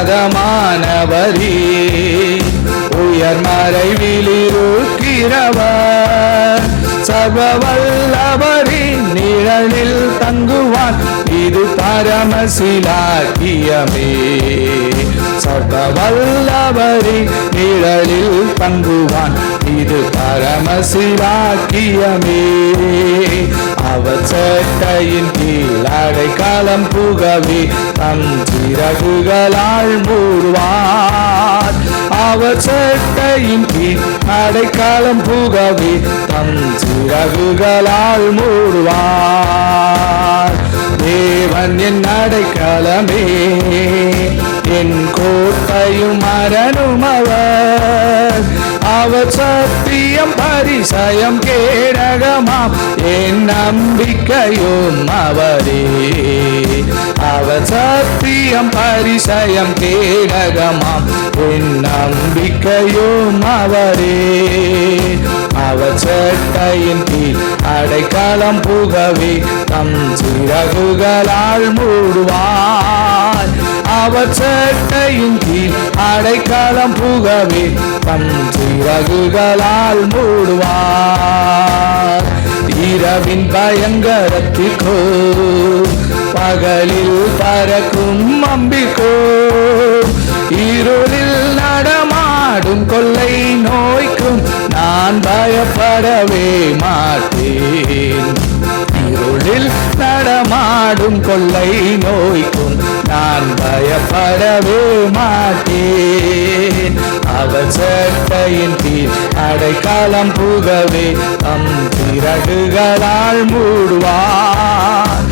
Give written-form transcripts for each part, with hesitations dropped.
உன்னதமானவரே, உயர் மறைவில் இருக்கிறவர், சர்வ வல்லவரின் நிழலில் தங்குவான், இது பரமசிலாக்கியமே. சர்வ வல்லவரின் நிழலில் தங்குவான், இது பரமசிலாக்கியமே. அவர் சட்டையின் கீழ் அடைக்கலம் புகவே தம் சிறகுகளால் மூடுவார். அவர் சட்டையின் கீழ் அடைக்கலம் புகவே தம் சிறகுகளால் மூடுவார். தேவன் என் அடைக்கலமே, என் கோட்டையும் அரணும் அவர். அவர் சத்தியம் பரிசயம் கேடகமாம், என் நம்பிக்கையும் அவரே. அவர் சத்தியம் பரிசயம் கேடகமாம், என் நம்பிக்கையும் அவரே. அவர் சட்டையின் கீழ் அடைக்கலம் புகவே தம் சிறகுகளால் மூடுவார். அவர் சட்டையின் கீழ் அடைக்கலம் புகவே தம் சிறகுகளால் மூடுவார். இரவின் பயங்கரத்திற்கோ பகலில் பறக்கும் அம்பிக்கோ, இருளில் நடமாடும் கொள்ளை நோய்க்கும் நான் பயப்படவே மாட்டேன். இருளில் நடமாடும் கொள்ளை நோய்க்கும் நான் பயப்படவே மாட்டேன். அவர் சட்டையின் கீழ் அடைக்கலம் புகவே தம் சிறகுகளால் மூடுவார்.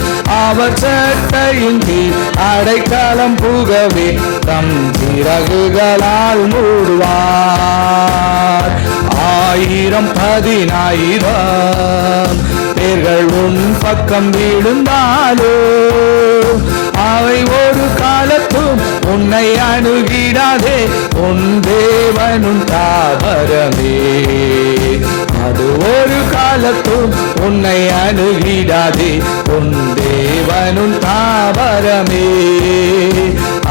அவர் சட்டையின் கீழ் அடைக்கலம் புகவே தம் சிறகுகளால் மூடுவார். 1000 10,000 பேர்கள் உன் பக்கம் விழுந்தாலோ, அவை ஒரு காலத்தும் உன்னை அணுகிடாதே. உன் தேவனும் தாவரமே, அது ஒரு காலத்தும் உன்னை அணுகிடாதே. உன் தேவனும் தாவரமே.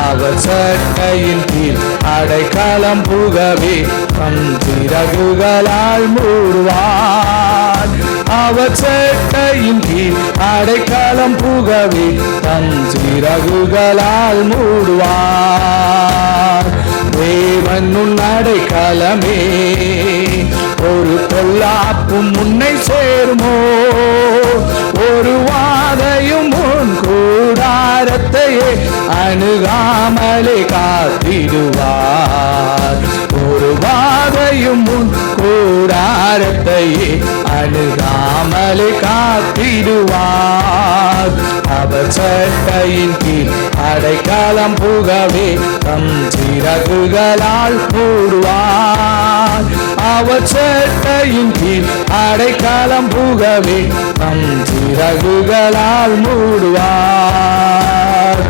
அவர் சட்டையின் கீழ் அடைக்கலம் புகவே தம் சிறகுகளால் மூடுவார். அவர் சட்டையின் கீழ் அடைக்கலம் புகவே தம் சிறகுகளால் மூடுவார். தேவன் உன் அடைக்கலமே, ஒரு பொல்லாப்பும் உன்னை சேருமோ, ஒரு வாதையும் உன் கூடாரத்தையே அணுகாமலே காத்திடுவார். ஒரு வாதையும் உன் கூடாரத்தையே அணுகாமலே காத்திடுவார். அவர் சட்டையின் கீழ் அடைக்கலம் புகவே தம் சிறகுகளால் மூடுவார். அவர் சட்டையின் கீழ் அடைக்கலம் புகவே தம் சிறகுகளால் மூடுவார்.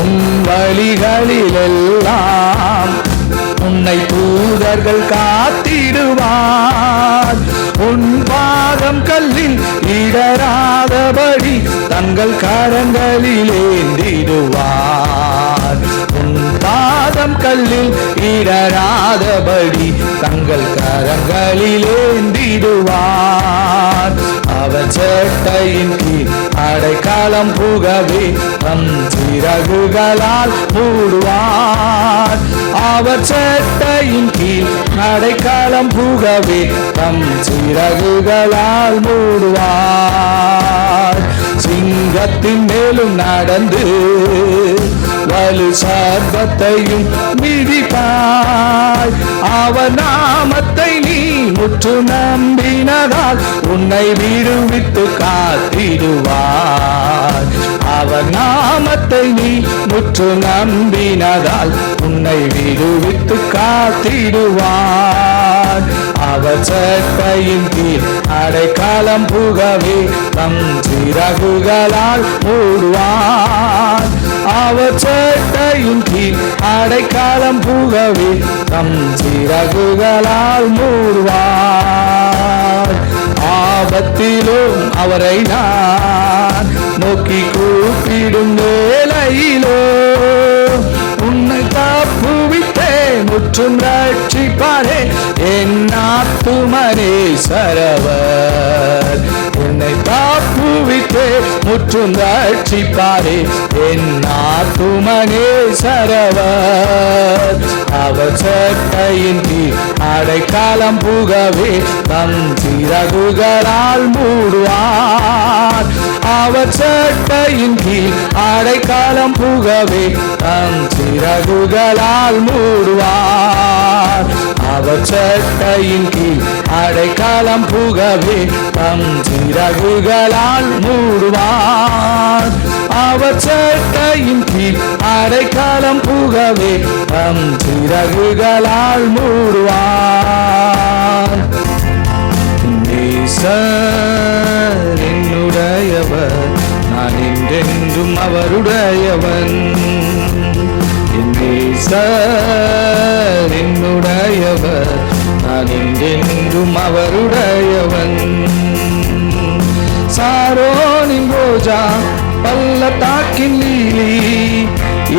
உன் வழிகளிலெல்லாம் உன்னை தூதர்கள் காத்திடுவார். உன் பாதம் கல்லில் இடராதபடி தங்கள் கரங்களில் ஏந்திடுவார். உன் பாதம் கல்லில் இடராதபடி தங்கள் கரங்களில் ஏந்திடுவார். அவர் சட்டையின் கீழ் அடைக்கலம் புகவே தம் சிறகுகளால் மூடுவார். அவர் சட்டையின் கீழ் அடைக்கலம் புகவே தம் சிறகுகளால் மூடுவார். சிங்கத்தின் மேலும் நடந்து வலு சர்ப்பத்தையும் மிதிப்பாய். அவர் நாமத்தை நீ முற்று நம்பினதால் உன்னை விடுவித்து காத்திடுவார். அவர் நாமத்தை நீ முற்று நம்பினதால் உன்னை விடுவித்து காத்திடுவார். அவர் சட்டையின் கீழ் அடைக்கலம் புகவே தம் சிறகுகளால் மூடுவார். அவர் சட்டையின் கீழ் அடைக்கலம் புகவே தம் சிறகுகளால் மூடுவார். ஆபத்திலும் அவரை நான் நோக்கி கூப்பிடும் வேளையிலோ உன்னை முற்றும் ரட்சிப்பாரே என் ஆத்துமனே சரவர் என்னை தாப்புவித்தே முற்றும் ரட்சிப்பாரே என் ஆத்துமனே சரவர் அவர் சட்டையின் கீழ் அடைக்காலம் புகவே தம் சிறகுகளால் மூடுவார் அவர் சட்டையின் கீழ் அடைக்காலம் புகவே தம் சிறகுகளால் மூடுவார் அவர் சட்டையின் கீழ் அடைக்காலம் புகவே தம் சிறகுகளால் மூடுவார் அவர் சட்டையின் கீழ் அடைக்காலம் புகவே தம் சிறகுகளால் மூடுவார் நேசர் என்னுடையவர் நான் என்றென்றும் அவருடையவன் நேசர் என்னுடையவர் நான் என்றென்றும் அவருடையவன் சாரோனின் ரோஜா பள்ளத்தாக்கின் லீலி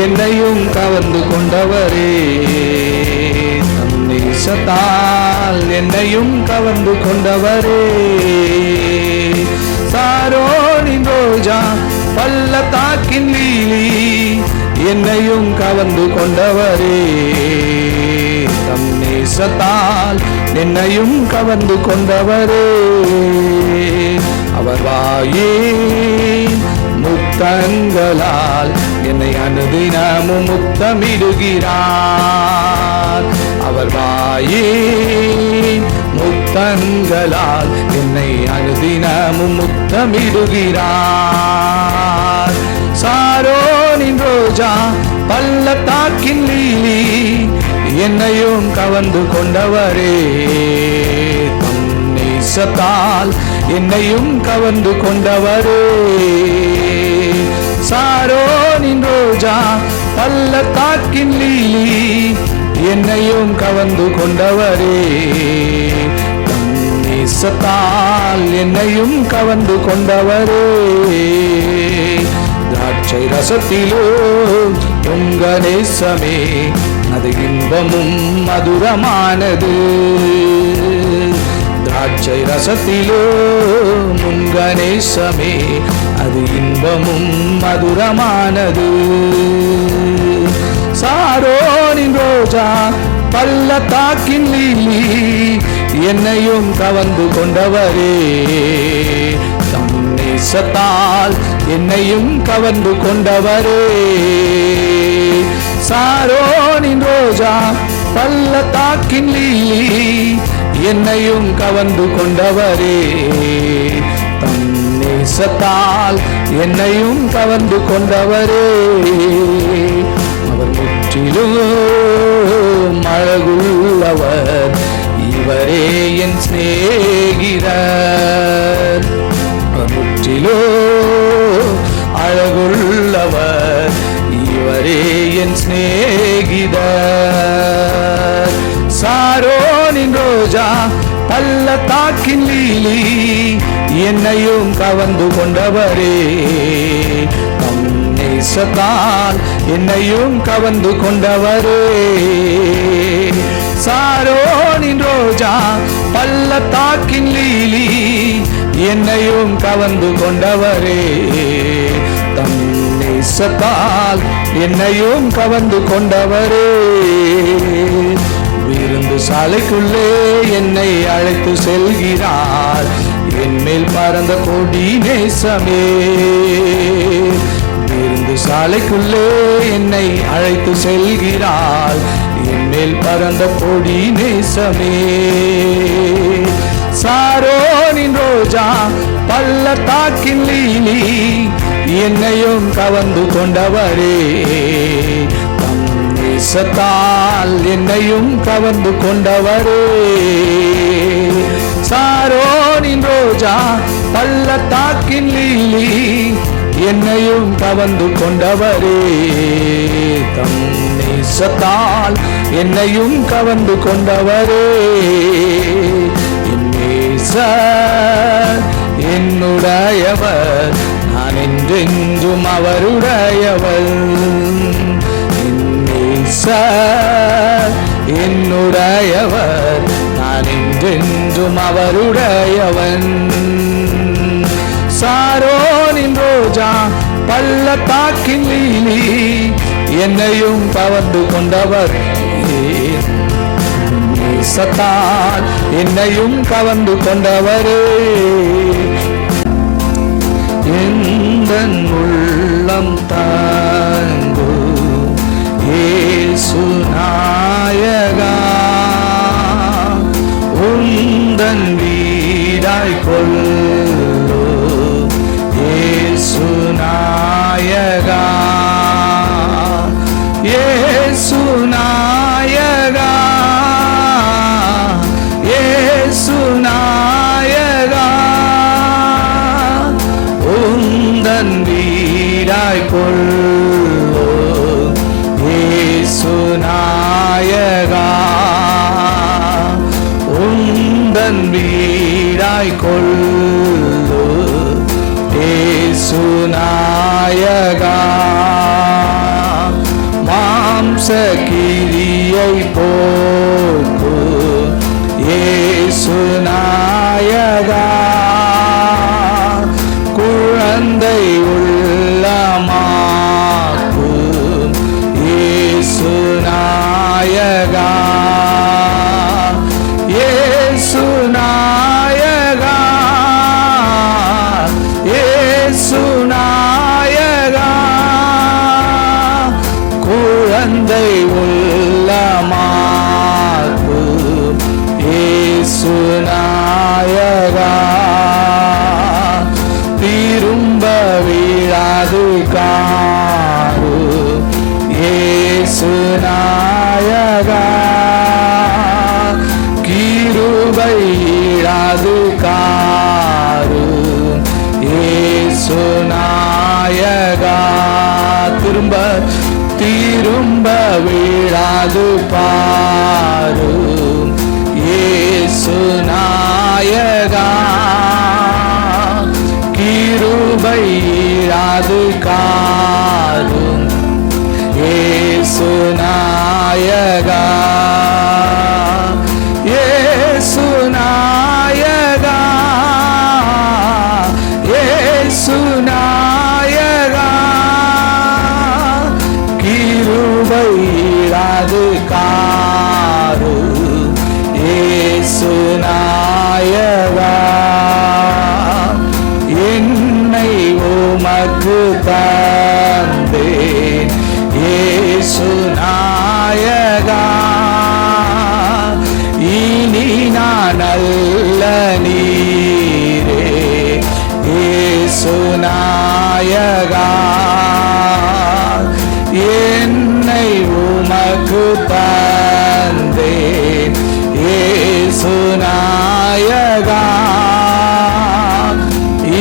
என்னையும் கவர்ந்து கொண்டவரே தம் நேசத்தால் என்னையும் கவர்ந்து கொண்டவரே சாரோனின் ரோஜா பள்ளத்தாக்கின் லீலி என்னையும் கவர்ந்து கொண்டவரே தம் நேசத்தால் என்னையும் கவர்ந்து கொண்டவரே அவர் வாயே முத்தங்களால் என்னை அனுதினமும் முத்தமிடுகிறார் அவர் வாயே முத்தங்களால் என்னை அனுதினமும் முத்தமிடுகிறார் சாரோனின் ரோஜா பள்ளத்தாக்கின் லீலி என்னையும் கவர்ந்து கொண்டவரே தம் நேசத்தால் என்னையும் கவர்ந்து கொண்டவரே சாரோனின் ரோஜா பள்ளத்தாக்கின் லீலி என்னையும் கவர்ந்து கொண்டவரே தம் நேசத்தால் என்னையும் கவர்ந்து கொண்டவரே திராட்சை ரசத்திலோ உங்க நேசமே அது இன்பமும் மதுரமானது திராட்சை ரசத்திலோ உங்க நேசமே அது இன்பமும் மதுரமானது சாரோனின் ரோஜா பள்ளத்தாக்கின் லீலி என்னையும் கவர்ந்து கொண்டவரே தம் நேசத்தால் என்னையும் கவர்ந்து கொண்டவரே சாரோனின் ரோஜா பள்ளத்தாக்கின் லீலி என்னையும் கவர்ந்து கொண்டவரே தம் நேசத்தால் என்னையும் கவர்ந்து கொண்டவரே அவர் முற்றிலும் அழகுள்ளவர் இவரே என் சிநேகிதர் அவர் முற்றிலும் அழகுள்ளவர் இவரே என் சிநேகிதர் சாரோனின் ரோஜா பள்ளத்தாக்கின் லீலி என்னையும் கவர்ந்து கொண்டவரே தம் நேசத்தால் என்னையும் கவர்ந்து கொண்டவரே சாரோனின் ரோஜா பள்ளத்தாக்கின் லீலி என்னையும் கவர்ந்து கொண்டவரே தம் நேசத்தால் என்னையும் கவர்ந்து கொண்டவரே விருந்து சாலைக்குள்ளே என்னை அழைத்து செல்கிறார் என் மேல் பறந்த கொடி நேசமே விருந்து சாலைக்குள்ளே என்னை அழைத்து செல்கிறார் என் மேல் பறந்த கொடி நேசமே சாரோனின் ரோஜா பள்ளத்தாக்கின் லீலி என்னையும் கவர்ந்து கொண்டவரே தம் நேசத்தால் என்னையும் கவர்ந்து கொண்டவரே சாரோனின் ரோஜா பள்ளத்தாக்கின் லீலி என்னையும் கவர்ந்து கொண்டவரே தம் நேசத்தால் என்னையும் கவர்ந்து கொண்டவரே என் நேசர் என்னுடையவர் நான் என்றென்றும் அவருடையவர் என் நேசர் என்னுடையவர், நான் என்றென்றும் அவருடையவன். சாரோனின் ரோஜா, பள்ளத்தாக்கின் லீலி, என்னையும் கவர்ந்து கொண்டவர். நேசத்தால் என்னையும் கவர்ந்து கொண்டவரே. எந்தன் உள்ளம் தாங்கு இயேசு நாயகா, உந்தன் வீடாய் கொள்ளு இயேசு நாயகா, இயேசு நாயகா, இயேசு நாயகா, உந்தன் வீடாய் கொள்ளு இயேசு நாயகா, உந்தன் வீடாய் கொள்ளு இயேசு நாயகா. மாம்ச கிரியை போக்கு இயேசு நாயகா, குழந்தை உள்ளமாக்கு இயேசு நாயகா, இயேசு நாயகா, இயேசு நாயகா, குழந்தை உள்ளமாக்கு இயேசு நாயகா. திரும்ப விழாது காரு இயேசு நாயகா, கிருபை இழாது காரு இயேசு நாயகா. திரும்ப திரும்ப விழாது பாரு இயேசு நாயகா, கிருபை இழாது காரு இயேசு நாயகா, இயேசு நாயகா, இயேசு நாயகா, கிருபை இழாது காரு இயேசு நாயகா. என்னை உமக்கு தந்தேன் இயேசு நாயகா, இனி நான் அல்ல நீரே இயேசு நாயகா. என்னை உமக்கு தந்தேன் இயேசு நாயகா,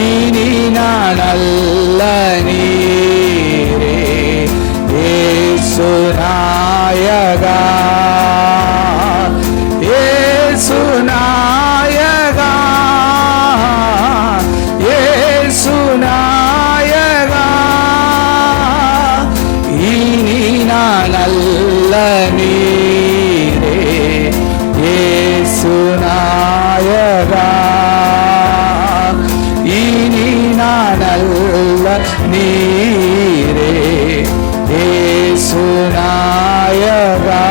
இனி நான் அல்ல நீரே இயேசு நாயகா, இயேசு நாயகா, இயேசு நாயகா, இனி நான் அல்ல நீரே இயேசு நாயகா, இனி நான் அல்ல நீரே இயேசு நாயகா,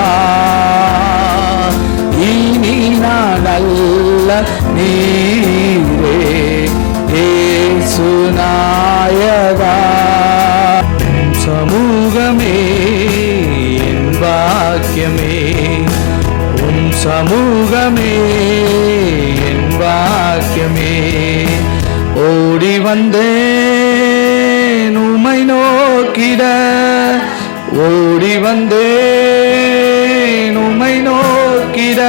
இனி நான் அல்ல நீரே இயேசு நாயகா. சமூகமே என் பாக்கியமே, உன் சமூகமே என் பாக்கியமே. ஓடி வந்தேன் உம்மை நோக்கிட, ஓடி வந்தேன் உம்மை நோக்கிட.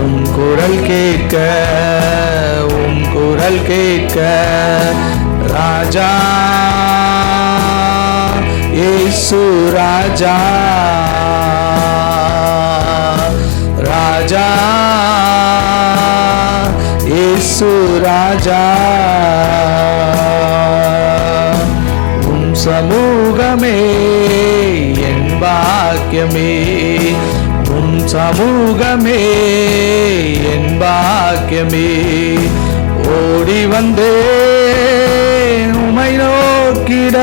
உம் குரல் கேட்க, உம் குரல் கேட்க ராஜா இயேசு ராஜா, ராஜா இயேசு ராஜா. உம் சமூகமே என் பாக்கியமே, சமூகமே என் பாக்கியமே. ஓடி வந்தேன் உமை நோக்கிட,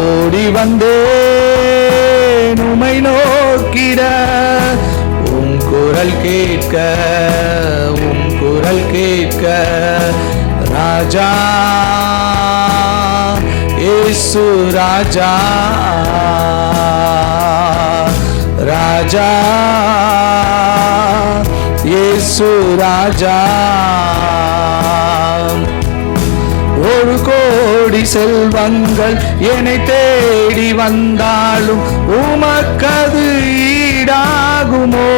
ஓடி வந்தேன் உமை நோக்கிட. உம் குரல் கேட்க, உம் குரல் கேட்க. ராஜா இயேசு ராஜா, ராஜா இயேசு ராஜா. ஒரு கோடி செல்வங்கள் என்னை தேடி வந்தாலும் உமக்கது ஈடாகுமோ?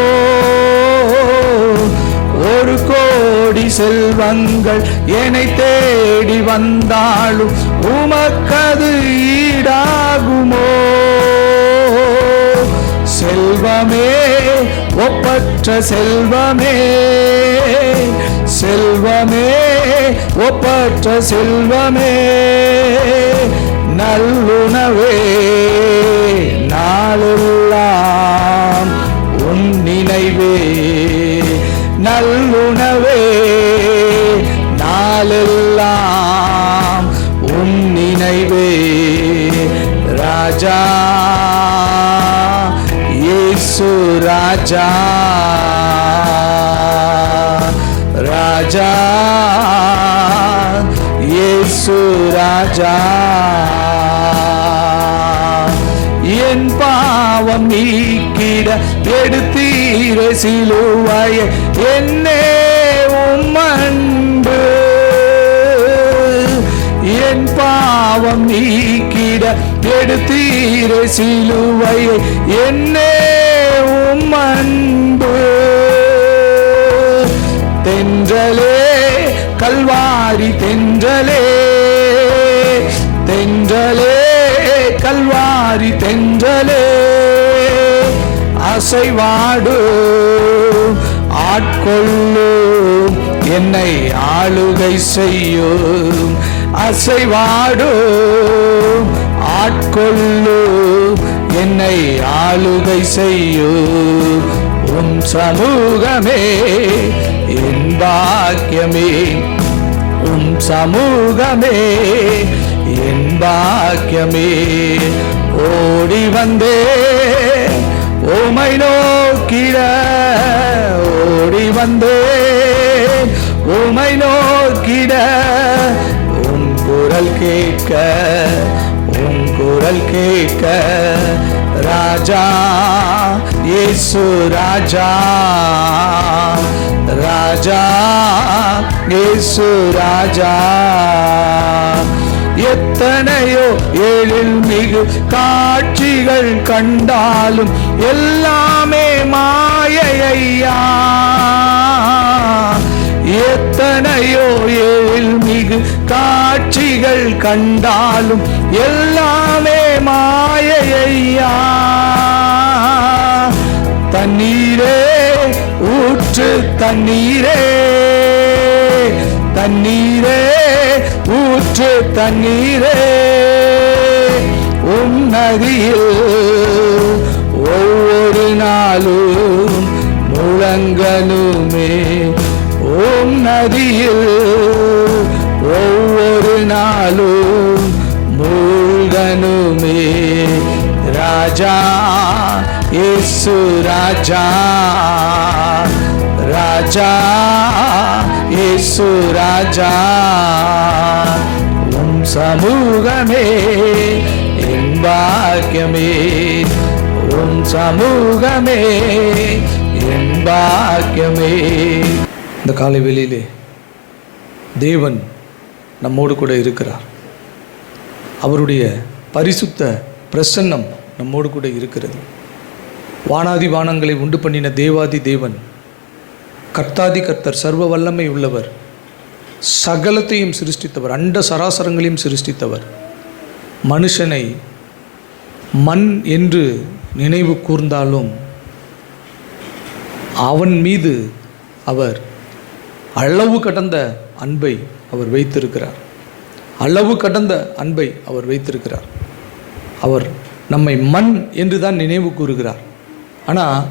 ஒரு கோடி செல்வங்கள் என்னை தேடி வந்தாலும் உமக்கது ஈடாகுமோ? செல்வமே ஒப்பற்ற செல்வமே, செல்வமே ஒப்பற்ற செல்வமே. நல்லுணவே நாளெல்லாம் உன் நினைவே, நல்லுணவே நாளெல்லாம் உன் நினைவே. ராஜா இயேசு ராஜா, ராஜா இயேசு ராஜா. என் பாவம் நீக்கிட எடுத்தீர சிலுவையை, என்னே உம் அன்பு. என் பாவம் நீக்கிட எடுத்தீர சிலுவையை, என்னே உம் அன்பு. தென்றலே கல்வாரி தென்றலே, தென்றலே கல்வாரி தென்றலே. அசைவாடு ஆட்கொள்ளும் என்னை ஆளுகை செய்யும். அசைவாடு ஆட்கொள்ளும் என்னை ஆளுகை செய்யும். உன் சமூகமே என் பாக்கியமே, உன் சமூகமே என் பாக்கியமே. ஓடி வந்தே உமை நோக்கிட, ஓடி வந்தே உமை நோக்கிட. உன் குரல் கேட்க, உன் குரல் கேட்க. ராஜா இயேசு ராஜா, ராஜா இயேசு ராஜா. எத்தனையோ எழில் மிகு காட்சிகள் கண்டாலும் எல்லாமே மாயையா. எத்தனையோ எழில் மிகு காட்சிகள் கண்டாலும் எல்லாமே மாயையா. தண்ணீரே ஊற்று தண்ணீரே, தண்ணீரே ஊற்று தண்ணீரே. உம் நதியில் ஒவ்வொரு நாளும் முழங்கனுமே. உம் நதியில் ஒவ்வொரு நாளும் மூழ்கனுமே. ராஜா இயேசு ராஜா, ராஜா இயேசு ராஜா. உம் சமூகமே என் பாக்கியமே, உம் சமூகமே என் பாக்கியமே. இந்த காலை வேளையிலே தேவன் நம்மோடு கூட இருக்கிறார். அவருடைய பரிசுத்த பிரசன்னம் நம்மோடு கூட இருக்கிறது. வானாதி வானங்களை உண்டு பண்ணின தேவாதி தேவன், கர்த்தாதி கர்த்தர், சர்வ வல்லமை உள்ளவர், சகலத்தையும் சிருஷ்டித்தவர், அண்ட சராசரங்களையும் சிருஷ்டித்தவர், மனுஷனை மண் என்று நினைவு கூர்ந்தாலும் அவன் மீது அவர் அளவு கடந்த அன்பை அவர் வைத்திருக்கிறார். அளவு கடந்த அன்பை அவர் வைத்திருக்கிறார். அவர் நம்மை மண் என்று தான் நினைவு கூறுகிறார். ஆனால்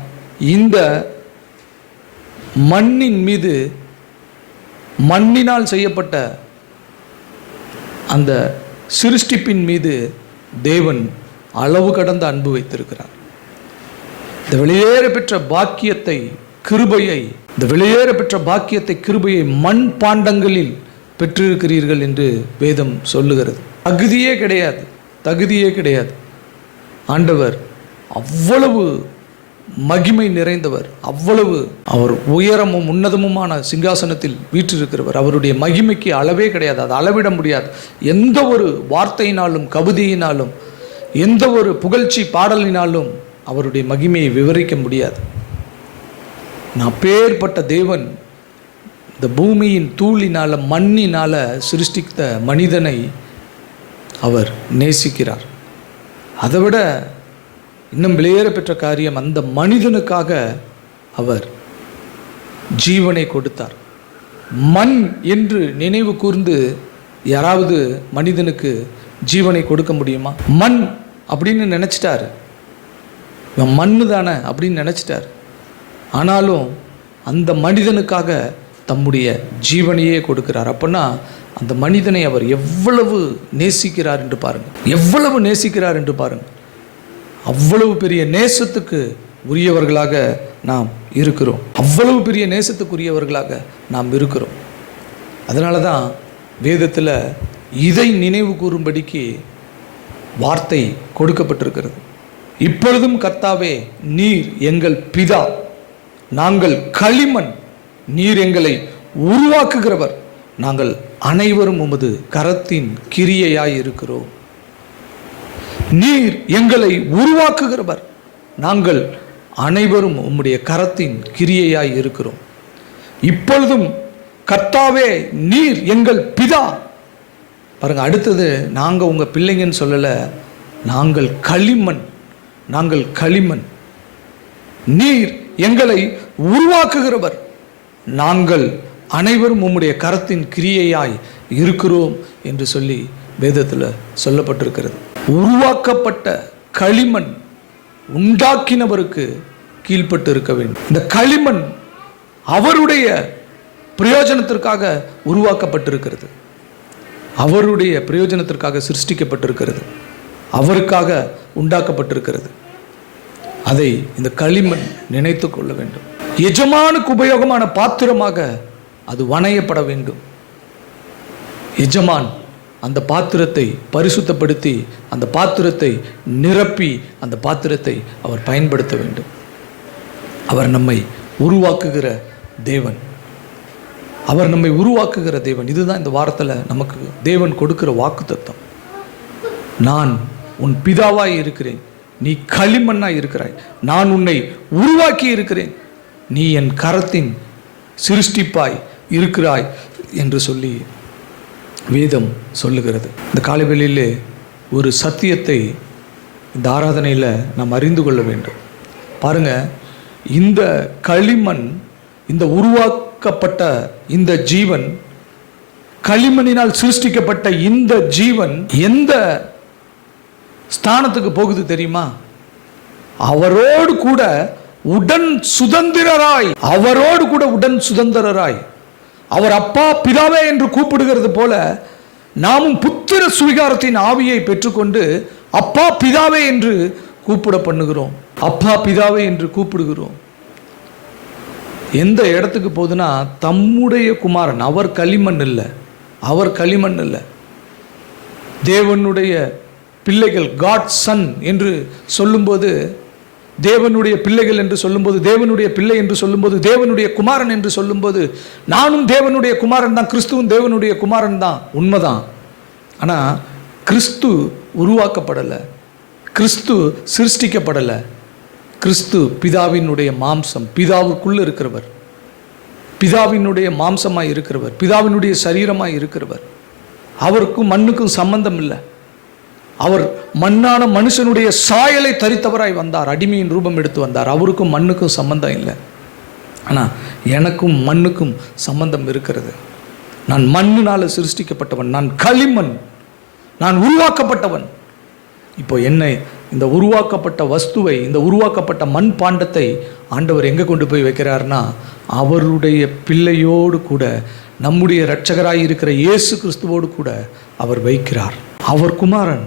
இந்த மண்ணின் மீது, மண்ணினால் செய்யப்பட்ட அந்த சிருஷ்டிப்பின் மீது தேவன் அளவு கடந்த அன்பு வைத்திருக்கிறார். இந்த வெளியேற பெற்ற பாக்கியத்தை, கிருபையை, இந்த வெளியேற பெற்ற பாக்கியத்தை, கிருபையை மண் பாண்டங்களில் பெற்றிருக்கிறீர்கள் என்று வேதம் சொல்லுகிறது. தகுதியே கிடையாது, தகுதியே கிடையாது. ஆண்டவர் அவ்வளவு மகிமை நிறைந்தவர், அவ்வளவு அவர் உயரமும் உன்னதமுமான சிங்காசனத்தில் வீற்றிருக்கிறவர். அவருடைய மகிமைக்கு அளவே கிடையாது, அது அளவிட முடியாது. எந்த ஒரு வார்த்தையினாலும், கவிதையினாலும், எந்த ஒரு புகழ்ச்சி பாடலினாலும் அவருடைய மகிமையை விவரிக்க முடியாது. அப்பேற்பட்ட தேவன் இந்த பூமியின் தூளினால, மண்ணினால சிருஷ்டித்த மனிதனை அவர் நேசிக்கிறார். அதை விட இன்னும் வெளியேற பெற்ற காரியம், அந்த மனிதனுக்காக அவர் ஜீவனை கொடுத்தார். மண் என்று நினைவு கூர்ந்து யாராவது மனிதனுக்கு ஜீவனை கொடுக்க முடியுமா? மண் அப்படின்னு நினச்சிட்டாரு, மண்ணு தானே அப்படின்னு நினச்சிட்டார். ஆனாலும் அந்த மனிதனுக்காக தம்முடைய ஜீவனையே கொடுக்கிறார். அப்படின்னா அந்த மனிதனை அவர் எவ்வளவு நேசிக்கிறார் என்று பாருங்கள், எவ்வளவு நேசிக்கிறார் என்று பாருங்கள். அவ்வளவு பெரிய நேசத்துக்கு உரியவர்களாக நாம் இருக்கிறோம், அவ்வளவு பெரிய நேசத்துக்குரியவர்களாக நாம் இருக்கிறோம். அதனால தான் வேதத்தில் இதை நினைவு கூறும்படிக்கு வார்த்தை கொடுக்கப்பட்டிருக்கிறது. இப்பொழுதும் கர்த்தாவே, நீர் எங்கள் பிதா, நாங்கள் களிமண், நீர் எங்களை உருவாக்குகிறவர், நாங்கள் அனைவரும் உமது கரத்தின் கிரியையாய் இருக்கிறோம். நீர் எங்களை உருவாக்குகிறவர், நாங்கள் அனைவரும் உம்முடைய கரத்தின் கிரியையாய் இருக்கிறோம். இப்பொழுதும் கர்த்தாவே, நீர் எங்கள் பிதா. பாருங்க, அடுத்தது நாங்கள் உங்கள் பிள்ளைங்கன்னு சொல்லலை, நாங்கள் களிமண், நாங்கள் களிமண். நீர் எங்களை உருவாக்குகிறவர், நாங்கள் அனைவரும் உம்முடைய கரத்தின் கிரியையாய் இருக்கிறோம் என்று சொல்லி வேதத்தில் சொல்லப்பட்டிருக்கிறது. உருவாக்கப்பட்ட களிமண் உண்டாக்கினவருக்கு கீழ்ப்பட்டு இருக்க வேண்டும். இந்த களிமண் அவருடைய பிரயோஜனத்திற்காக உருவாக்கப்பட்டிருக்கிறது, அவருடைய பிரயோஜனத்திற்காக சிருஷ்டிக்கப்பட்டிருக்கிறது, அவருக்காக உண்டாக்கப்பட்டிருக்கிறது. அதை இந்த களிமண் நினைத்து கொள்ள வேண்டும். எஜமானுக்கு உபயோகமான பாத்திரமாக அது வணையப்பட வேண்டும். எஜமான் அந்த பாத்திரத்தை பரிசுத்தப்படுத்தி, அந்த பாத்திரத்தை நிரப்பி, அந்த பாத்திரத்தை அவர் பயன்படுத்த வேண்டும். அவர் நம்மை உருவாக்குகிற தேவன், அவர் நம்மை உருவாக்குகிற தேவன். இதுதான் இந்த வாரத்தில் நமக்கு தேவன் கொடுக்கிற வாக்குத்தத்தம். நான் உன் பிதாவாய் இருக்கிறேன், நீ களிமண்ணாய் இருக்கிறாய், நான் உன்னை உருவாக்கி இருக்கிறேன், நீ என் கரத்தின் சிருஷ்டிப்பாய் இருக்கிறாய் என்று சொல்லி வேதம் சொல்லுகிறது. இந்த காலைவேளையிலே ஒரு சத்தியத்தை இந்த ஆராதனையில் நாம் அறிந்து கொள்ள வேண்டும். பாருங்க, இந்த களிமண், இந்த உருவாக்கப்பட்ட இந்த ஜீவன், களிமண்ணினால் சிருஷ்டிக்கப்பட்ட இந்த ஜீவன் எந்த ஸ்தானத்துக்கு போகுது தெரியுமா? அவரோடு கூட உடன் சுதந்திரராய், அவரோடு கூட உடன் சுதந்திரராய், அவர் அப்பா பிதாவே என்று கூப்பிடுகிறது போல நாமும் புத்திர சுவிகாரத்தின் ஆவியை பெற்றுக்கொண்டு அப்பா பிதாவே என்று கூப்பிட பண்ணுகிறோம், அப்பா பிதாவே என்று கூப்பிடுகிறோம். எந்த இடத்துக்கு போகுதுன்னா, தம்முடைய குமாரன், அவர் களிமண் இல்லை, அவர் களிமண் இல்லை, தேவனுடைய பிள்ளைகள், காட் சன் என்று சொல்லும்போது, தேவனுடைய பிள்ளைகள் என்று சொல்லும்போது, தேவனுடைய பிள்ளை என்று சொல்லும்போது, தேவனுடைய குமாரன் என்று சொல்லும்போது, நானும் தேவனுடைய குமாரன் தான், கிறிஸ்துவும் தேவனுடைய குமாரன் தான், உண்மைதான். ஆனால் கிறிஸ்து உருவாக்கப்படலை, கிறிஸ்து சிருஷ்டிக்கப்படலை. கிறிஸ்து பிதாவினுடைய மாம்சம், பிதாவுக்குள்ளே இருக்கிறவர், பிதாவினுடைய மாம்சமாய் இருக்கிறவர், பிதாவினுடைய சரீரமாய் இருக்கிறவர். அவருக்கும் மண்ணுக்கும் சம்பந்தம் இல்லை. அவர் மண்ணான மனுஷனுடைய சாயலை தரித்தவராய் வந்தார், அடிமையின் ரூபம் எடுத்து வந்தார். அவருக்கும் மண்ணுக்கும் சம்பந்தம் இல்லை. ஆனால் எனக்கும் மண்ணுக்கும் சம்பந்தம் இருக்கிறது. நான் மண்ணினால் சிருஷ்டிக்கப்பட்டவன், நான் களிமண், நான் உருவாக்கப்பட்டவன். இப்போ என்னை இந்த உருவாக்கப்பட்ட வஸ்துவை, இந்த உருவாக்கப்பட்ட மண் பாண்டத்தை ஆண்டவர் எங்கே கொண்டு போய் வைக்கிறார்னா, அவருடைய பிள்ளையோடு கூட, நம்முடைய இரட்சகராய் இருக்கிற இயேசு கிறிஸ்துவோடு கூட அவர் வைக்கிறார். அவர் குமாரன்.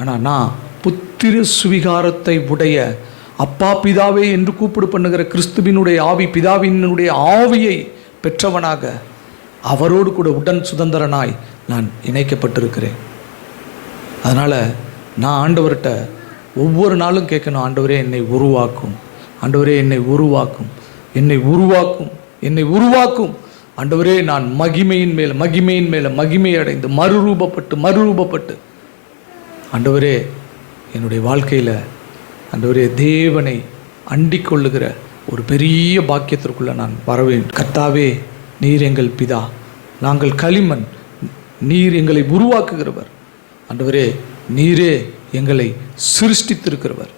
ஆனால் நான் புத்திர சுவிகாரத்தை உடைய, அப்பா பிதாவே என்று கூப்பிடு பண்ணுகிற கிறிஸ்துவினுடைய ஆவி, பிதாவினுடைய ஆவியை பெற்றவனாக அவரோடு கூட உடன் சுதந்திரனாய் நான் இணைக்கப்பட்டிருக்கிறேன். அதனால் நான் ஆண்டவர்கிட்ட ஒவ்வொரு நாளும் கேட்கணும், ஆண்டவரே என்னை உருவாக்கும், ஆண்டவரே என்னை உருவாக்கும், என்னை உருவாக்கும், என்னை உருவாக்கும். ஆண்டவரே நான் மகிமையின் மேலே மகிமை அடைந்து மறுரூபப்பட்டு ஆண்டவரே என்னுடைய வாழ்க்கையில் ஆண்டவரே தேவனை அண்டிக் கொள்ளுகிற ஒரு பெரிய பாக்கியத்திற்குள்ளே நான் வர வேண்டும். கர்த்தாவே, நீர் எங்கள் பிதா, நாங்கள் களிமண், நீர் எங்களை உருவாக்குகிறவர். ஆண்டவரே, நீரே எங்களை சிருஷ்டித்திருக்கிறவர்.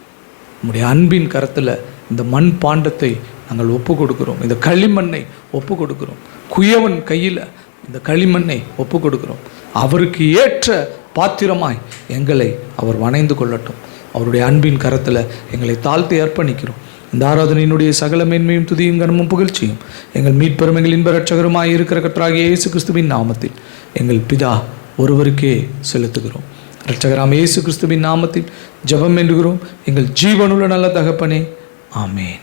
உம்முடைய அன்பின் கரத்தில் இந்த மண் பாண்டத்தை நாங்கள் ஒப்பு கொடுக்கிறோம். இந்த களிமண்ணை ஒப்பு கொடுக்கிறோம். குயவன் கையில் இந்த களிமண்ணை ஒப்பு கொடுக்கிறோம். அவருக்கு ஏற்ற பாத்திரமாய் எங்களை அவர் வணைந்து கொள்ளட்டும். அவருடைய அன்பின் கரத்தில் எங்களை தாழ்த்தி அர்ப்பணிக்கிறோம். இந்த ஆராதனையினுடைய சகல மேன்மையும் துதியும் கனமும் புகழ்ச்சியும் எங்கள் மீட்பெரும் எங்கள் இன்ப இரட்சகருமாய் இருக்கிற கர்த்தராகிய இயேசு கிறிஸ்துவின் நாமத்தில் எங்கள் பிதா ஒருவருக்கே செலுத்துகிறோம். இரட்சகராம் இயேசு கிறிஸ்துவின் நாமத்தில் ஜெபம் என்றுகிறோம். எங்கள் ஜீவனுள்ள நல்ல தகப்பனே, ஆமேன்.